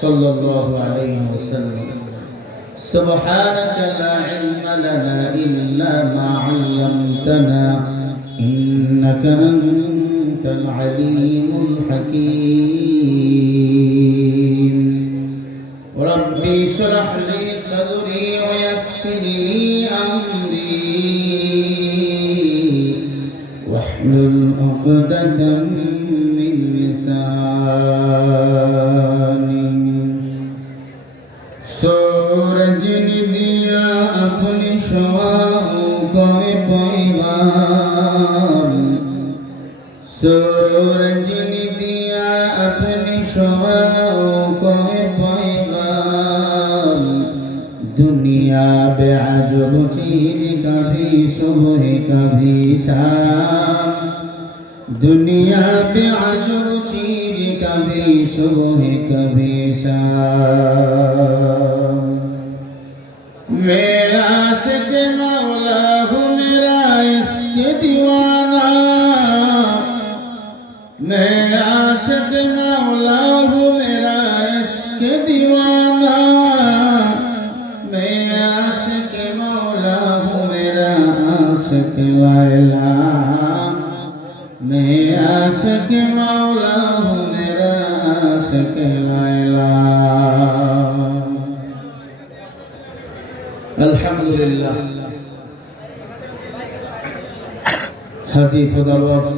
صلى الله عليه وسلم. سبحانك لا علم لنا إلا ما علمتنا إنك أنت العليم الحكيم. ربي اشرح لي صدري ويسر لي أمري. सूरज ने दिया अपनी शवाओं को पैगाम दुनिया बेअजब चीज कभी सुबह कभी शाम दुनिया बेअजब चीज कभी सुबह कभी शाम मैं আলহামদুলিল্লাহ হাজি ফদালওয়াজ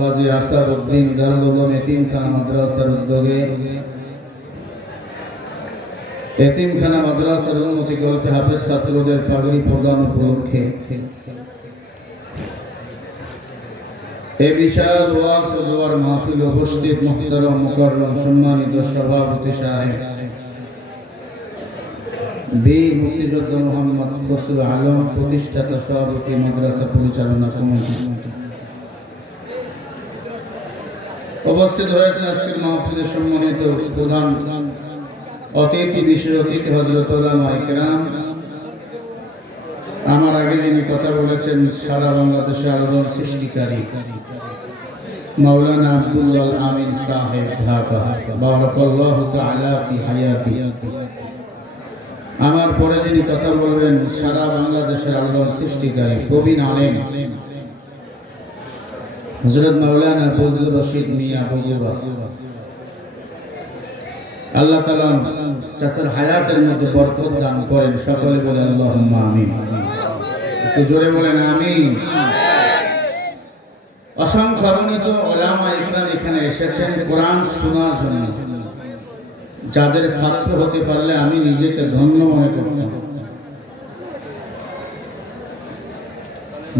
হাজি আসাদউদ্দিন দারুল এতিমখানা মাদ্রাসার উদ্যোগে এতিমখানা মাদ্রাসার উন্নতি করতে হাফেজ ছাত্রদের পাগড়ি প্রদান উপলক্ষে এ বিশাল ওয়াজ ও মাহফিল উপস্থিত মুহতারাম মুকাররম সম্মানিত সভাপতি সাহেব। বীর মুক্তিযোদ্ধা মোহাম্মদ ফসলু আলম, প্রতিষ্ঠাতা সভাপতি, মাদ্রাসা পরিচালনা কমিটি। উপস্থিত হয়েছে আজকের মাহফিলের সম্মানিত প্রধান অতিথি বিশেষ অতিথি হজরত ইকরাম। আমার আগে যিনি কথা বলেছেন, সারা বাংলাদেশে আলোড়ন সৃষ্টিকারী মাওলানা আব্দুল্লাহ আমিন সাহেব ঢাকা। বারাকাল্লাহু তাআলা ফি হায়াতি। আমার পরে যিনি কথা বলবেন, সারা বাংলাদেশের আলোড়ন সৃষ্টিকারী প্রবীণ আলেম হজরত মাওলানা ফজলুর রশিদ মিয়া বগুড়া আল্লাহ তাআলা চাচার হায়াতের মধ্যে বরকত দান করেন। সকলে বলে আল্লাহুম্মা আমিন। একটু জোরে বলেন, আমিন। অসংখ্য ওলামা ইকরাম এখানে এসেছেন কোরআন শোনার জন্য। যাদের ছাত্র হতে পারলে আমি নিজেকে ধন্য মনে করতাম।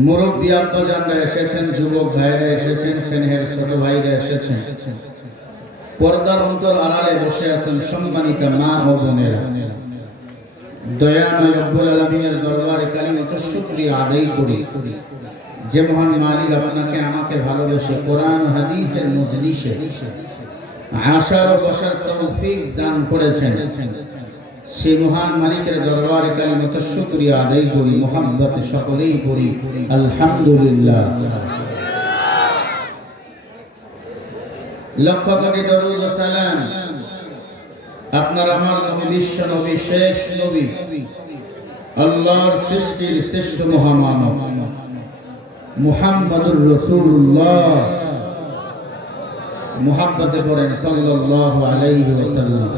মুরব্বী আব্বাজানরা এসেছেন, যুবক ভাইরা এসেছেন, স্নেহের ছোট ভাইরা এসেছেন। পর্দার অন্তর আড়ালে বসে আছেন সম্মানিত মা ও বোনেরা। দয়াময় আলমিনের দরবারে শুক্রিয়া আদায় করি। যে মহান মালিক আপনাকে আমাকে ভালোবেসে কোরআন, হাদিসের মজলিসে আশার ও বসার তৌফিক দান করেছেন। সে মহান মালিকের দরবারে কালিমত শুকরিয়া আদায় করি। মোহাম্মতে সকলেই করি। আলহামদুলিল্লাহ। লক্ষ কোটি দরুদ ও সালাম। আপনার আমার নবী, বিশ্ব নবী, শেষ নবী, আল্লাহর সৃষ্টির শ্রেষ্ঠ মহামানব, মুহাম্মদুর রাসূলুল্লাহ। মুহাব্বতে পড়েন সাল্লাল্লাহু আলাইহি ওয়াসাল্লাম।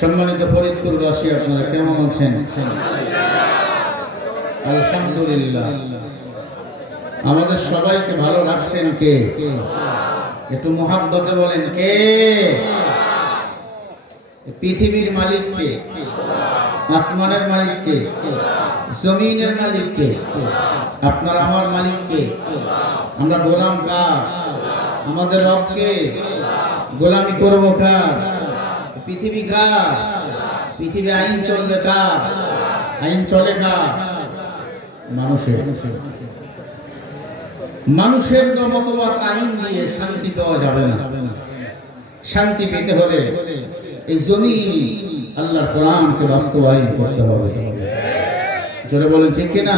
সম্মানিত ফরিদপুরবাসী, আপনারা কেমন আছেন? আলহামদুলিল্লাহ। আমাদের সবাইকে ভালো রাখছেন কে? একটু মোহাব্বতে বলেন কে? পৃথিবীর মালিক কে? আসমানের মালিক কে? জমিনের মালিক কে? আপনার আমার মালিক কে? আমরা গোলাম কার? আমাদের রবকে গোলামি করব কার? পৃথিবী কার? পৃথিবী আইন চলবে কার? আইন চলে কার? মানুষের। মানুষের মতবাদ আইন দিয়ে শান্তি পাওয়া যাবে না। শান্তি পেতে হলে এই জমিন আল্লাহর কোরআনকে বাস্তবায়ন করতে হবে। জোরে বলেন, ঠিক কিনা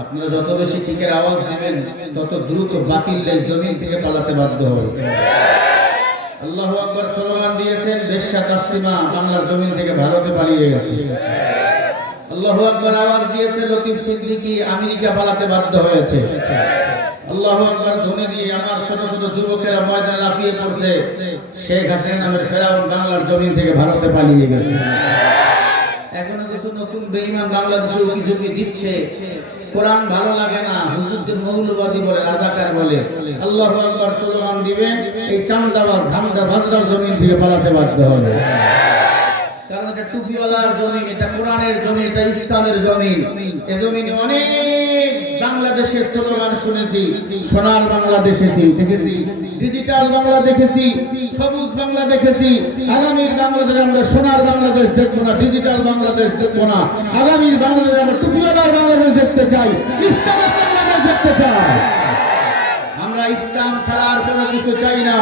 আপনারা যত বেশি ঠিকের আওয়াজ নেবেন, তত দ্রুত বাতিল জমিন থেকে পালাতে বাধ্য হবে আল্লাহ আকবর স্লোগান দিয়েছেন, বেশ্যা তাসলিমা, বাংলার জমিন থেকে ভারতে পালিয়ে গেছে। আল্লাহ আকবর আওয়াজ দিয়েছে, লতিফ সিদ্দিকী আমেরিকা পালাতে বাধ্য হয়েছে। আল্লাহ আকবর ধ্বনি দিয়ে আমার ছোট ছোট যুবকেরা ময়দানে লাফিয়ে পড়ছে। শেখ হাসিনা নামের ফেরাউন বাংলার জমিন থেকে ভারতে পালিয়ে গেছে। এখনও কিছু নতুন বেঈমান বাংলাদেশে উকিঝুঁকি দিচ্ছে? কোরআন ভালো লাগে না, হুজুরদের মৌলবাদী বলে, রাজাকার বলে। আল্লাহ আকবর স্লোগান দিবেন, এই চান্দাবাজ ধান্দা বাজরাও জমিন থেকে পালাতে বাধ্য হবে। কারণ এটা টুপিওয়ালার জমিন, এটা কোরআনের জমি এটা ইসলামের জমিন। এ জমিনে অনেক বাংলাদেশের স্লোগান শুনেছি, সোনার বাংলা দেখেছি দেখেছি। ডিজিটাল বাংলা দেখেছি, সবুজ বাংলা দেখেছি। আগামীর বাংলাদেশে আমরা সোনার বাংলাদেশ দেখব না, ডিজিটাল বাংলাদেশ দেখব না। আগামীর বাংলাদেশে আমরা টুপিওয়ালার বাংলাদেশ দেখতে চাই, ইসলামের বাংলাদেশ দেখতে চাই। আমরা ইসলাম ছাড়া আর কোনো কিছু চাই না।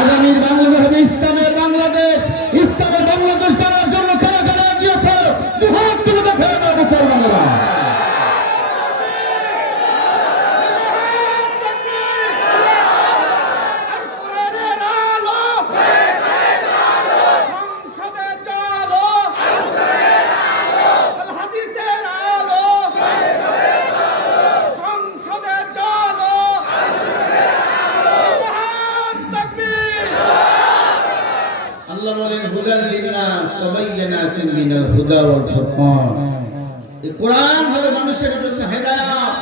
আগামীর বাংলাদেশ হবে ইসলামের বাংলাদেশ ইসলামের বাংলাদেশ করার জন্য খেলা খেলা দিয়েছে দুহাত তুলে দেখে না মুসলমানরা কোরআনের আলো সংসদে চলো আল হাদিসের আলো সংসদে চলো জাহান তাকবীর আল্লাহ বলেন হুদান লিন্নাস সাবাইয়ানাতিন মিনাল হুদা ওয়াল ফুরকান। এই কোরআন হলো মানুষের জন্য হেদায়েত।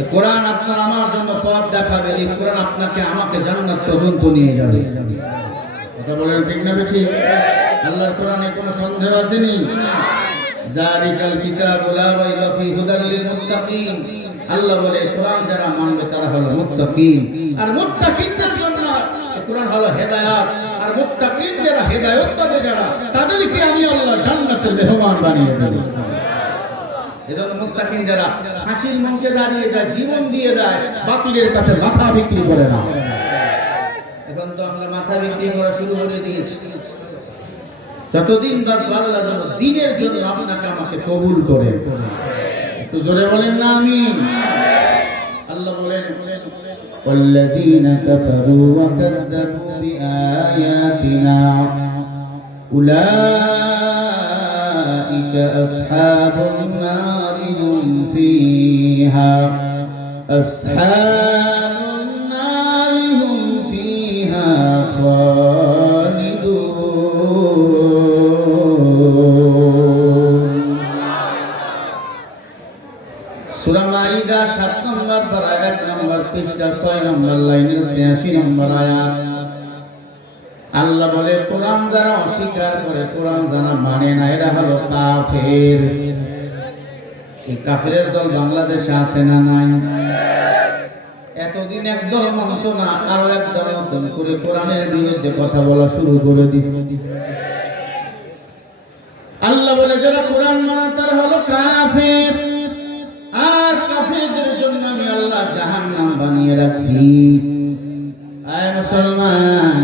এই কোরআন আপনার আমার জন্য পথ দেখাবে, এই কোরআন আপনাকে, আমাকে জান্নাত পর্যন্ত নিয়ে যাবে। কথা বলেন ঠিক না ঠিক আল্লাহর কোরআনে কোনো সন্দেহ আসেনি? জালিকাল কিতাবু লা রাইবা ফি হুদাল লিল মুত্তাকিন। আল্লাহ বলে কোরআন যারা মানবে তারা হলো মুত্তাকিন। আর মুত্তাকিনদের জন্য কোরআন হলো হেদায়েত। আর মুত্তাকিন যারা হেদায়েত পাবে যারা তাদেরকে আমি আল্লাহ জান্নাতের মেহমান বানিয়ে দেব এজন্য মুত্তাকিন যারা হাসির মঞ্চে দাঁড়িয়ে যায় জীবন দিয়ে দেয় বাতিলের কাছে মাথা বিক্রি করে না এখন তো আমরা মাথা বিক্রি করা শুরু করে দিয়েছি যতদিন বাঁচবো আল্লাহ যেন দিনের জন্য আপনাকে আমাকে কবুল করেন একটু জোরে বলেন না আমি আল্লাহ বলেন والذين كفروا وكذبوا بآياتنا أولئك أصحاب النار هم فيها أصحاب النار هم فيها خالدون সূরা মাইদা 7 নম্বর পারা 1 নম্বর পৃষ্ঠা 6 নম্বর লাইনের 86 নম্বর আয়াত আল্লাহ বলে, কোরআন যারা অস্বীকার করে, কোরআন যারা মানে না, এরা হলো কাফের। এই কাফেরের দল বাংলাদেশে আছে না নাই? এতদিন একদল মানত না, আরও একদল নতুন করে কোরআনের বিরুদ্ধে কথা বলা শুরু করে দিচ্ছে আল্লাহ বলে, যারা কোরআন মানে তারা হলো কাফের। আর কাফেরদের জন্য আমি আল্লাহ জাহান্নাম বানিয়ে রাখছি। আয় মুসলমান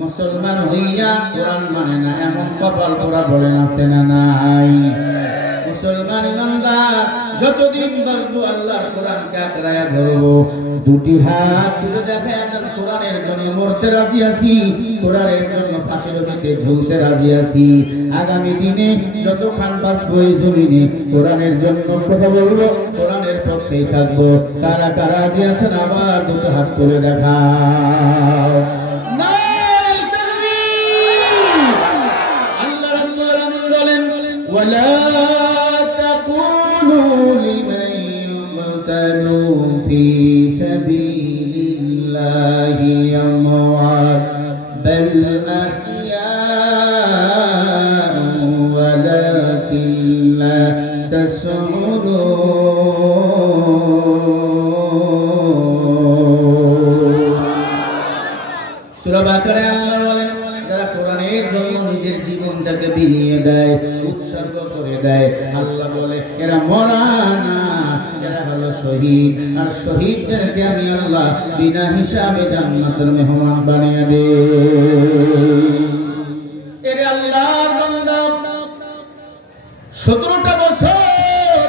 মুসলমান হইয়া কোরআন মানে না, এমন কপাল পোড়া বলেন আছে না নাই? মুসলমান ইমানদার, যতদিন বাঁচবো আল্লাহর কোরআনকে আঁকড়ায়া ধরবো। দুটি হাত তুলে দেখে আমি কোরআনের জন্য মরতে রাজি আছি, কোরআনের জন্য ফাঁসির পেতে ঝুলতে রাজি আছি। আগামী দিনে যত খান বাঁচবো এই জমিনে, কোরআনের জন্য কথা বলব, কোরআনের পক্ষেই থাকব। কারা কারা রাজি আছেন, আবার দুটো হাত তুলে দেখাও। বলেন শহীদদেরকে আমি আল্লাহ বিনা হিসাবে জান্নাতের মেহমান বানিয়ে সতেরোটা বছর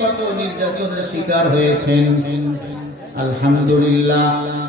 কত নির্যাতনের শিকার হয়েছেন। আলহামদুলিল্লাহ।